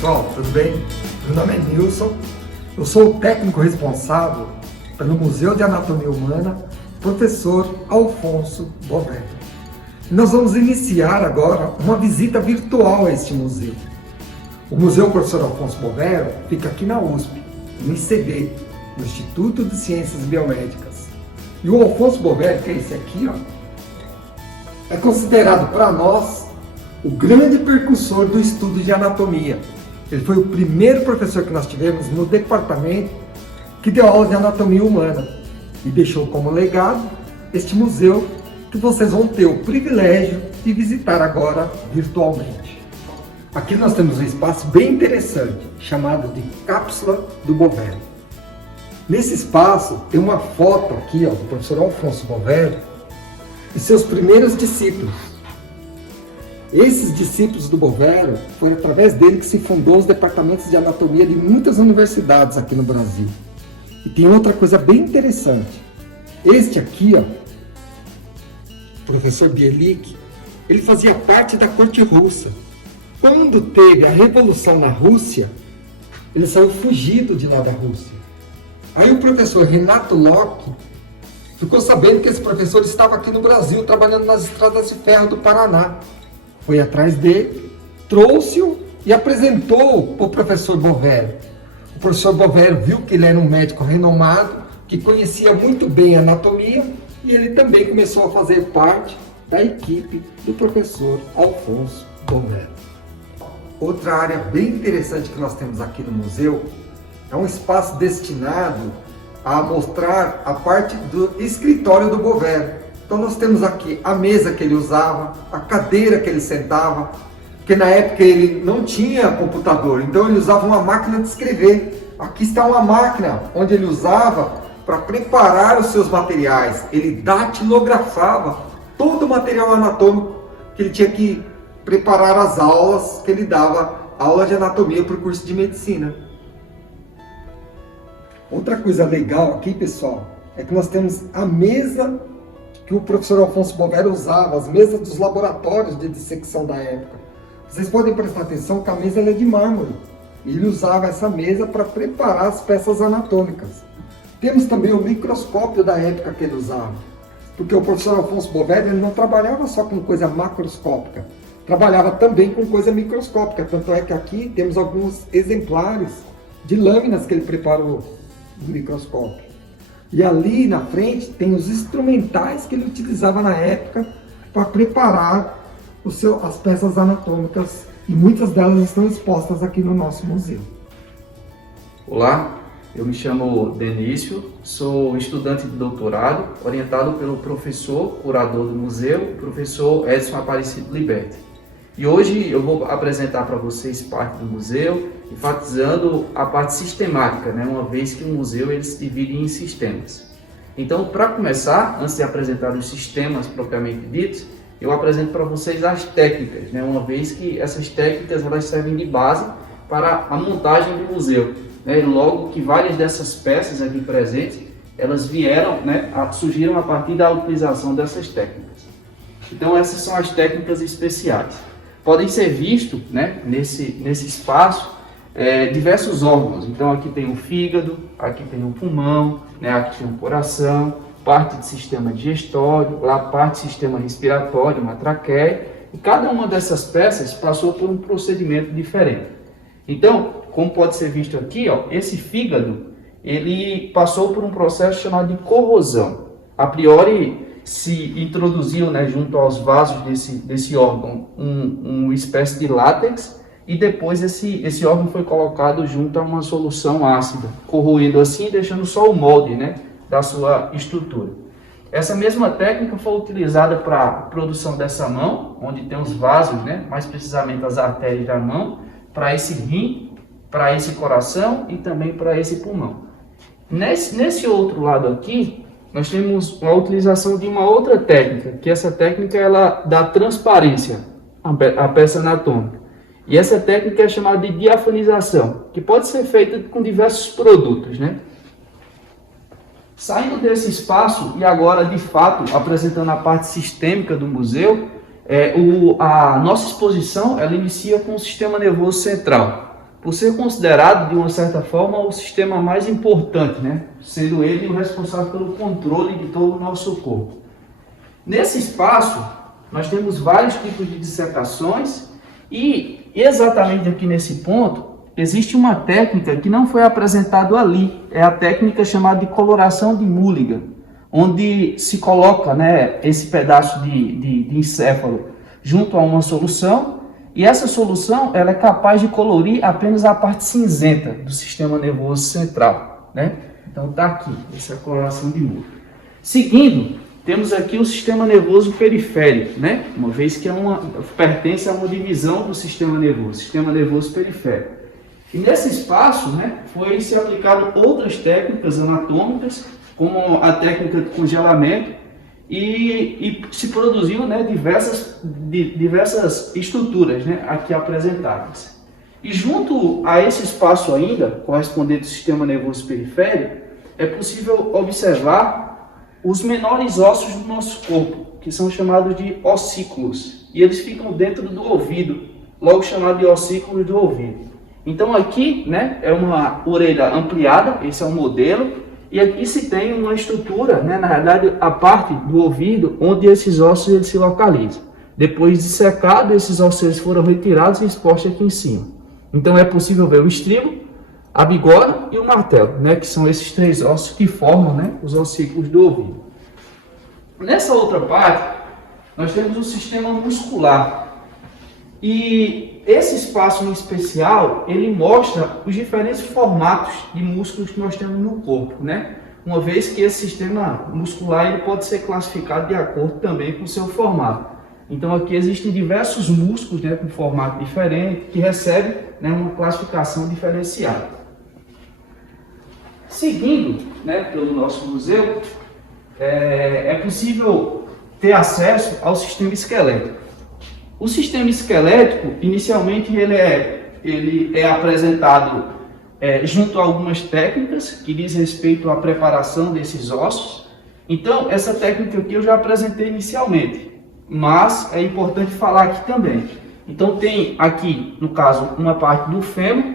pessoal, tudo bem? Meu nome é Nilson, eu sou o técnico responsável pelo Museu de Anatomia Humana, professor Alfonso Bovério. Nós vamos iniciar agora uma visita virtual a este museu. O Museu Professor Alfonso Bovério fica aqui na USP, no ICB, no Instituto de Ciências Biomédicas. E o Alfonso Bovério, que é esse aqui, é considerado para nós o grande precursor do estudo de anatomia. Ele foi o primeiro professor que nós tivemos no departamento que deu aula de anatomia humana e deixou como legado este museu que vocês vão ter o privilégio de visitar agora virtualmente. Aqui nós temos um espaço bem interessante, chamado de Cápsula do Bovério. Nesse espaço tem uma foto aqui do professor Alfonso Bovério e seus primeiros discípulos. Esses discípulos do Bovério, foi através dele que se fundou os departamentos de anatomia de muitas universidades aqui no Brasil. E tem outra coisa bem interessante. Este aqui, o professor Bielik, ele fazia parte da corte russa. Quando teve a revolução na Rússia, ele saiu fugido de lá da Rússia. Aí o professor Renato Locke ficou sabendo que esse professor estava aqui no Brasil, trabalhando nas estradas de ferro do Paraná. Foi atrás dele, trouxe-o e apresentou para o professor Bovério. O professor Bovério viu que ele era um médico renomado, que conhecia muito bem a anatomia, e ele também começou a fazer parte da equipe do professor Alfonso Bovério. Outra área bem interessante que nós temos aqui no museu é um espaço destinado a mostrar a parte do escritório do Bovério. Então nós temos aqui a mesa que ele usava, a cadeira que ele sentava, porque na época ele não tinha computador, então ele usava uma máquina de escrever. Aqui está uma máquina onde ele usava para preparar os seus materiais. Ele datilografava todo o material anatômico que ele tinha que preparar as aulas que ele dava, aula de anatomia para o curso de medicina. Outra coisa legal aqui, pessoal, é que nós temos a mesa que o professor Alfonso Bovério usava, as mesas dos laboratórios de dissecção da época. Vocês podem prestar atenção que a mesa é de mármore. E ele usava essa mesa para preparar as peças anatômicas. Temos também o microscópio da época que ele usava. Porque o professor Alfonso Bovério ele não trabalhava só com coisa macroscópica, trabalhava também com coisa microscópica. Tanto é que aqui temos alguns exemplares de lâminas que ele preparou no microscópio. E ali na frente tem os instrumentais que ele utilizava na época para preparar as peças anatômicas, e muitas delas estão expostas aqui no nosso museu. Olá, eu me chamo Denício, sou estudante de doutorado, orientado pelo professor, curador do museu, professor Edson Aparecido Liberti. E hoje eu vou apresentar para vocês parte do museu, enfatizando a parte sistemática, uma vez que o museu ele se divide em sistemas. Então, para começar, antes de apresentar os sistemas propriamente ditos, eu apresento para vocês as técnicas, uma vez que essas técnicas elas servem de base para a montagem do museu. E logo que várias dessas peças aqui presentes, elas surgiram a partir da utilização dessas técnicas. Então, essas são as técnicas especiais. Podem ser vistos nesse espaço diversos órgãos. Então aqui tem o fígado, aqui tem o pulmão, aqui tem o coração, parte do sistema digestório, lá parte do sistema respiratório, uma traqueia, e cada uma dessas peças passou por um procedimento diferente. Então, como pode ser visto aqui, esse fígado, ele passou por um processo chamado de corrosão. A priori, se introduziu junto aos vasos desse órgão uma espécie de látex, e depois esse órgão foi colocado junto a uma solução ácida, corroendo assim, deixando só o molde da sua estrutura. Essa mesma técnica foi utilizada para a produção dessa mão, onde tem os vasos, mais precisamente as artérias da mão, para esse rim, para esse coração e também para esse pulmão. Nesse outro lado aqui, nós temos a utilização de uma outra técnica, que essa técnica ela dá transparência à peça anatômica. E essa técnica é chamada de diafanização, que pode ser feita com diversos produtos, Saindo desse espaço e agora, de fato, apresentando a parte sistêmica do museu, a nossa exposição ela inicia com o sistema nervoso central. por ser considerado, de uma certa forma, o sistema mais importante, né? Sendo ele o responsável pelo controle de todo o nosso corpo. Nesse espaço, nós temos vários tipos de dissecações e, exatamente aqui nesse ponto, existe uma técnica que não foi apresentada ali, é a técnica chamada de coloração de Mulligan, onde se coloca, né, esse pedaço de encéfalo junto a uma solução, e essa solução ela é capaz de colorir apenas a parte cinzenta do sistema nervoso central, né? Então está aqui, essa é a coloração de Mulligan. Seguindo, temos aqui o sistema nervoso periférico, né? Uma vez que pertence a uma divisão do sistema nervoso periférico. E nesse espaço, né, foi se aplicado outras técnicas anatômicas, como a técnica de congelamento, e se produziu, né, diversas estruturas, né, aqui apresentadas. E junto a esse espaço ainda, correspondente ao sistema nervoso periférico, é possível observar os menores ossos do nosso corpo, que são chamados de ossículos, e eles ficam dentro do ouvido, logo chamado de ossículos do ouvido. Então aqui, né, é uma orelha ampliada, esse é o modelo, e aqui se tem uma estrutura, né, na realidade a parte do ouvido onde esses ossos eles se localizam. Depois de secado, esses ossos eles foram retirados e expostos aqui em cima. Então é possível ver o estribo, a bigorna e o martelo, né, que são esses três ossos que formam, né, os ossículos do ouvido. Nessa outra parte, nós temos o sistema muscular. E esse espaço em especial, ele mostra os diferentes formatos de músculos que nós temos no corpo, né? Uma vez que esse sistema muscular ele pode ser classificado de acordo também com o seu formato. Então aqui existem diversos músculos, né, com formato diferente, que recebem, né, uma classificação diferenciada. Seguindo, né, pelo nosso museu, é possível ter acesso ao sistema esquelético. O sistema esquelético, inicialmente, ele é apresentado junto a algumas técnicas que diz respeito à preparação desses ossos. Então, essa técnica aqui eu já apresentei inicialmente, mas é importante falar aqui também. Então, tem aqui, no caso, uma parte do fêmur,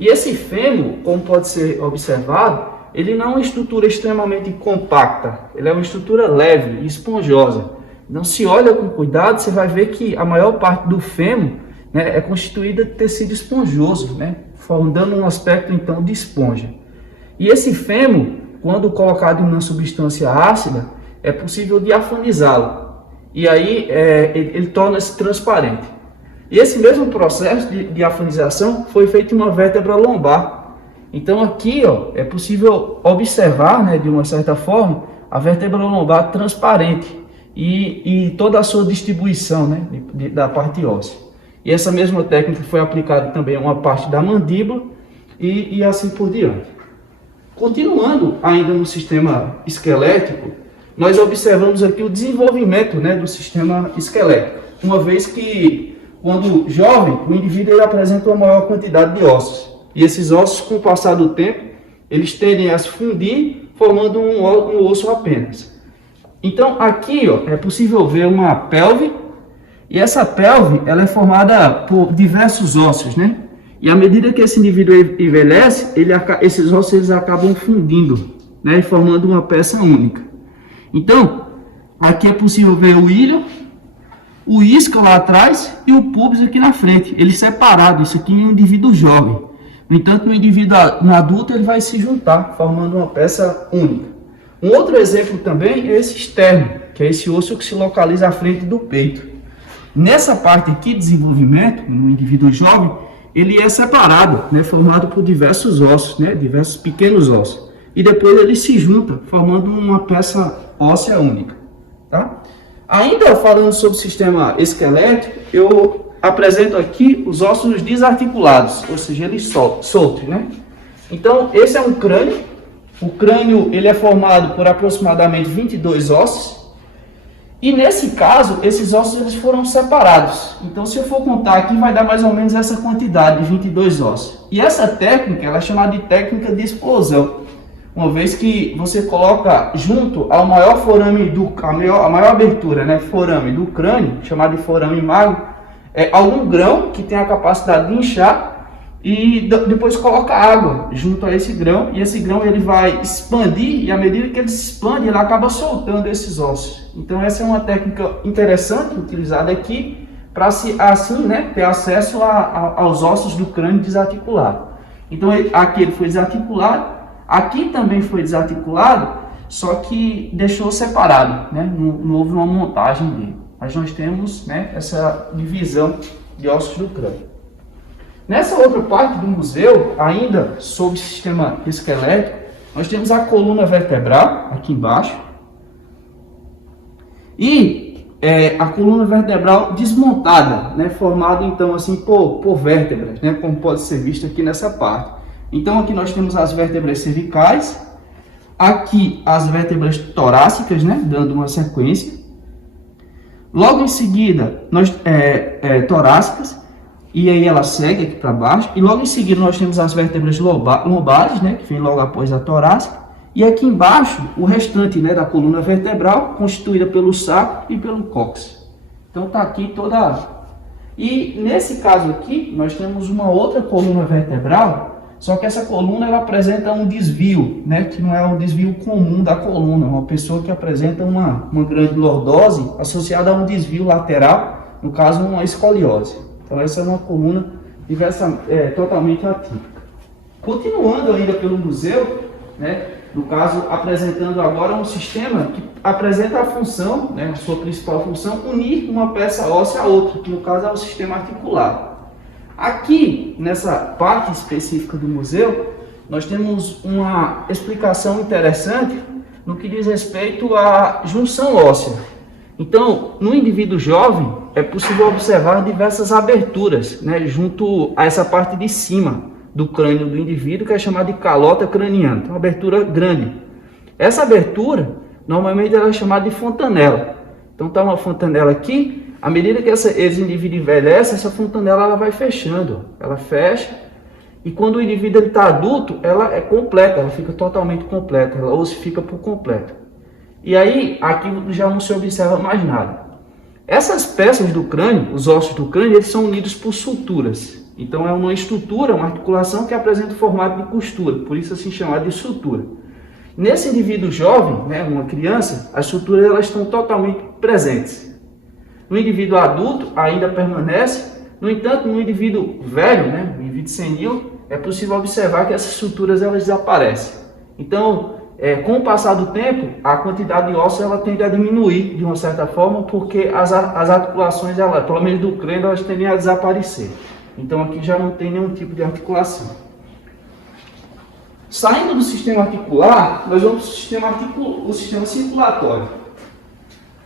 e esse fêmur, como pode ser observado, ele não é uma estrutura extremamente compacta, ele é uma estrutura leve e esponjosa. Então, se olha com cuidado, você vai ver que a maior parte do fêmur, né, é constituída de tecido esponjoso, né, dando um aspecto então de esponja. E esse fêmur, quando colocado em uma substância ácida, é possível diafanizá-lo. E aí ele torna-se transparente. E esse mesmo processo de diafanização foi feito em uma vértebra lombar. Então aqui, ó, é possível observar, né, de uma certa forma, a vértebra lombar transparente. E toda a sua distribuição, né, da parte óssea. E essa mesma técnica foi aplicada também a uma parte da mandíbula e assim por diante. Continuando ainda no sistema esquelético, nós observamos aqui o desenvolvimento, né, do sistema esquelético. Uma vez que, quando jovem, o indivíduo ele apresenta uma maior quantidade de ossos. E esses ossos, com o passar do tempo, eles tendem a se fundir, formando um osso apenas. Então aqui, ó, é possível ver uma pelve, e essa pelve ela é formada por diversos ossos, né? E à medida que esse indivíduo envelhece, esses ossos eles acabam fundindo, né, e formando uma peça única. Então, aqui é possível ver o ilho, o isco lá atrás e o pubis aqui na frente, eles separados. Isso aqui é um indivíduo jovem. No entanto, no indivíduo adulto ele vai se juntar, formando uma peça única. Um outro exemplo também é esse externo, que é esse osso que se localiza à frente do peito. Nessa parte aqui de desenvolvimento, no indivíduo jovem, ele é separado, né, formado por diversos ossos, né, diversos pequenos ossos. E depois ele se junta, formando uma peça óssea única. Tá? Ainda falando sobre o sistema esquelético, eu apresento aqui os ossos desarticulados, ou seja, eles soltos, né? Então, esse é um crânio. O crânio ele é formado por aproximadamente 22 ossos. E nesse caso, esses ossos eles foram separados. Então, se eu for contar aqui, vai dar mais ou menos essa quantidade de 22 ossos. E essa técnica ela é chamada de técnica de explosão. Uma vez que você coloca junto ao maior forame, a maior abertura, né, forame do crânio, chamado de forame magro, algum grão que tem a capacidade de inchar, e depois coloca água junto a esse grão, e esse grão ele vai expandir, e à medida que ele se expande, ele acaba soltando esses ossos. Então essa é uma técnica interessante utilizada aqui, para assim, né, ter acesso aos ossos do crânio desarticulado. Então aqui ele foi desarticulado, aqui também foi desarticulado, só que deixou separado, né, não houve uma montagem dele. Mas nós temos, né, essa divisão de ossos do crânio. Nessa outra parte do museu, ainda sob o sistema esquelético, nós temos a coluna vertebral, aqui embaixo, e a coluna vertebral desmontada, né, formada então assim por vértebras, né, como pode ser visto aqui nessa parte. Então aqui nós temos as vértebras cervicais, aqui as vértebras torácicas, né, dando uma sequência. Logo em seguida, torácicas, e aí ela segue aqui para baixo, e logo em seguida nós temos as vértebras lombares, né, que vem logo após a torácica, e aqui embaixo o restante, né, da coluna vertebral, constituída pelo sacro e pelo cóccix. Então está aqui toda. E nesse caso aqui, nós temos uma outra coluna vertebral, só que essa coluna ela apresenta um desvio, né, que não é um desvio comum da coluna, uma pessoa que apresenta uma grande lordose associada a um desvio lateral, no caso uma escoliose. Então essa é uma coluna totalmente atípica. Continuando ainda pelo museu, né, no caso apresentando agora um sistema que apresenta a função, né, a sua principal função, unir uma peça óssea a outra, que no caso é o sistema articular. Aqui, nessa parte específica do museu, nós temos uma explicação interessante no que diz respeito à junção óssea. Então, no indivíduo jovem, é possível observar diversas aberturas, né, junto a essa parte de cima do crânio do indivíduo, que é chamada de calota craniana. Então, uma abertura grande. Essa abertura, normalmente, ela é chamada de fontanela. Então, está uma fontanela aqui. À medida que esse indivíduo envelhece, essa fontanela ela vai fechando. Ela fecha. E quando o indivíduo está adulto, ela é completa, ela fica totalmente completa, ela ossifica por completo. E aí, aqui já não se observa mais nada. Essas peças do crânio, os ossos do crânio, eles são unidos por suturas. Então é uma estrutura, uma articulação que apresenta o formato de costura, por isso assim chamada de sutura. Nesse indivíduo jovem, né, uma criança, as suturas elas estão totalmente presentes. No indivíduo adulto ainda permanece, no entanto, no indivíduo velho, né, no indivíduo senil, é possível observar que essas suturas elas desaparecem. Então, com o passar do tempo, a quantidade de ossos ela tende a diminuir de uma certa forma, porque as articulações, pelo menos do crânio, elas tendem a desaparecer. Então aqui já não tem nenhum tipo de articulação. Saindo do sistema articular, nós vamos para o sistema circulatório.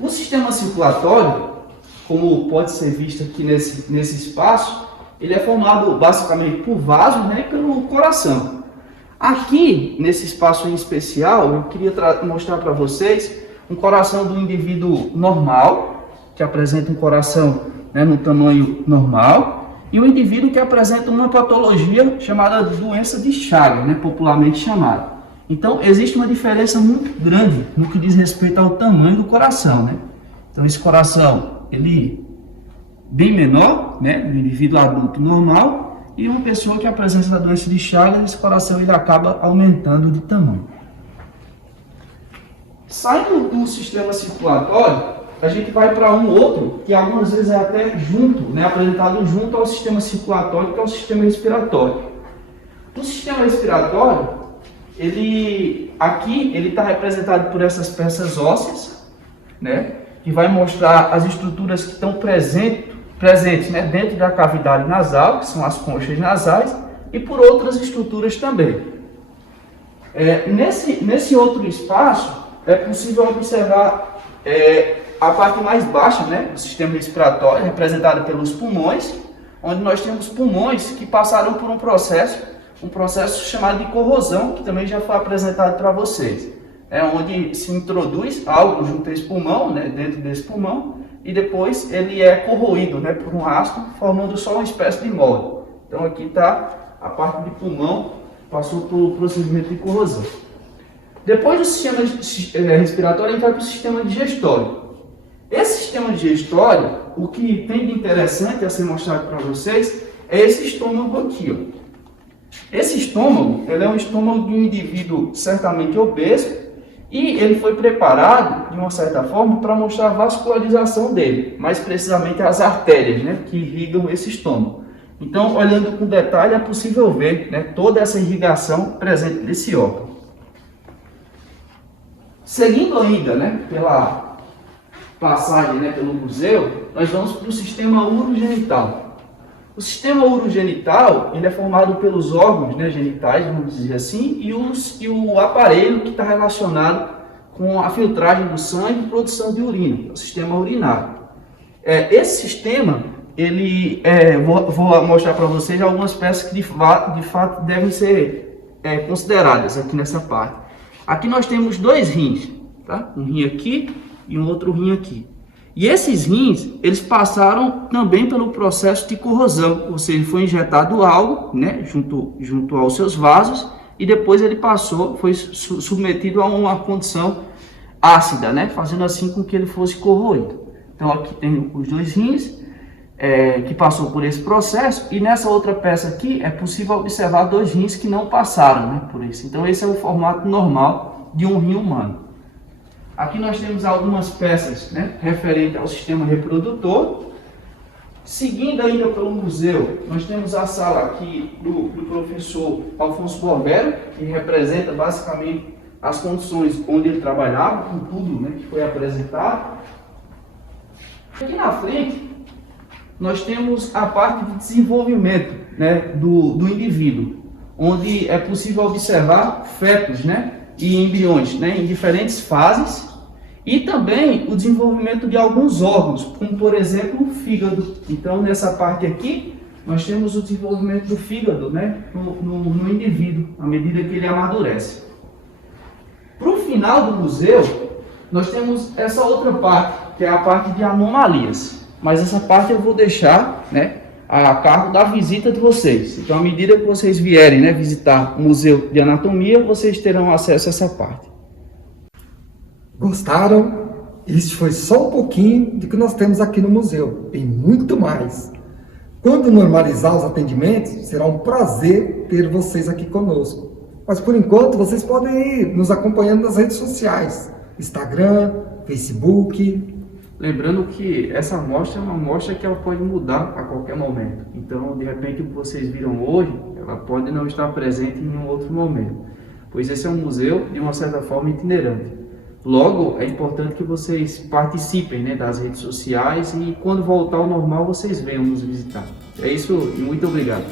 O sistema circulatório, como pode ser visto aqui nesse espaço, ele é formado basicamente por vasos, né, e pelo coração. Aqui, nesse espaço em especial, eu queria mostrar para vocês um coração do indivíduo normal, que apresenta um coração, né, no tamanho normal, e um indivíduo que apresenta uma patologia chamada de doença de Chagas, né, popularmente chamada. Então, existe uma diferença muito grande no que diz respeito ao tamanho do coração, né? Então, esse coração, ele bem menor, né, no indivíduo adulto normal, e uma pessoa que apresenta a doença de Chagas, esse coração ele acaba aumentando de tamanho. Saindo do sistema circulatório, a gente vai para um outro, que algumas vezes é até junto, né, apresentado junto ao sistema circulatório, que é o sistema respiratório. No sistema respiratório, aqui ele está representado por essas peças ósseas, né, que vai mostrar as estruturas que estão presentes, né, dentro da cavidade nasal, que são as conchas nasais, e por outras estruturas também. Nesse outro espaço, é possível observar a parte mais baixa, né, do sistema respiratório, representada pelos pulmões, onde nós temos pulmões que passaram por um processo chamado de corrosão, que também já foi apresentado para vocês. Onde se introduz algo junto a esse pulmão, né, dentro desse pulmão, e depois ele é corroído, né, por um ácido, formando só uma espécie de molde. Então aqui está a parte de pulmão, passou por procedimento de corrosão. Depois do sistema respiratório, a gente vai para o sistema digestório. Esse sistema digestório, o que tem de interessante a ser mostrado para vocês, é esse estômago aqui, ó. Esse estômago, ele é um estômago de um indivíduo certamente obeso e ele foi preparado, de uma certa forma, para mostrar a vascularização dele, mais precisamente as artérias, né, que irrigam esse estômago. Então, olhando com detalhe, é possível ver, né, toda essa irrigação presente nesse órgão. Seguindo ainda, né, pela passagem, né, pelo museu, nós vamos para o sistema urogenital. O sistema urogenital, ele é formado pelos órgãos, né, genitais, vamos dizer assim, e o aparelho que está relacionado com a filtragem do sangue e produção de urina, o sistema urinário. Esse sistema, vou mostrar para vocês algumas peças que de fato devem ser consideradas aqui nessa parte. Aqui nós temos dois rins, tá? Um rim aqui e um outro rim aqui. E esses rins, eles passaram também pelo processo de corrosão, ou seja, foi injetado algo, né, junto aos seus vasos, e depois ele foi submetido a uma condição ácida, né, fazendo assim com que ele fosse corroído. Então aqui tem os dois rins, que passou por esse processo, e nessa outra peça aqui é possível observar dois rins que não passaram, né, por isso. Então esse é o formato normal de um rim humano. Aqui nós temos algumas peças, né, referentes ao sistema reprodutor. Seguindo ainda pelo museu, nós temos a sala aqui do professor Alfonso Bovero, que representa basicamente as condições onde ele trabalhava, com tudo, né, que foi apresentado. Aqui na frente, nós temos a parte de desenvolvimento, né, do indivíduo, onde é possível observar fetos, né, e embriões, né, em diferentes fases, e também o desenvolvimento de alguns órgãos, como por exemplo o fígado. Então nessa parte aqui nós temos o desenvolvimento do fígado, né, no indivíduo, à medida que ele amadurece. Para o final do museu, nós temos essa outra parte, que é a parte de anomalias, mas essa parte eu vou deixar, né, a cargo da visita de vocês. Então, à medida que vocês vierem, né, visitar o Museu de Anatomia, vocês terão acesso a essa parte. Gostaram? Isso foi só um pouquinho do que nós temos aqui no museu. Tem muito mais. Quando normalizar os atendimentos, será um prazer ter vocês aqui conosco. Mas, por enquanto, vocês podem ir nos acompanhando nas redes sociais. Instagram, Facebook. Lembrando que essa amostra é uma amostra que ela pode mudar a qualquer momento. Então, de repente, o que vocês viram hoje, ela pode não estar presente em um outro momento. Pois esse é um museu, de uma certa forma, itinerante. Logo, é importante que vocês participem, né, das redes sociais e, quando voltar ao normal, vocês venham nos visitar. É isso e muito obrigado.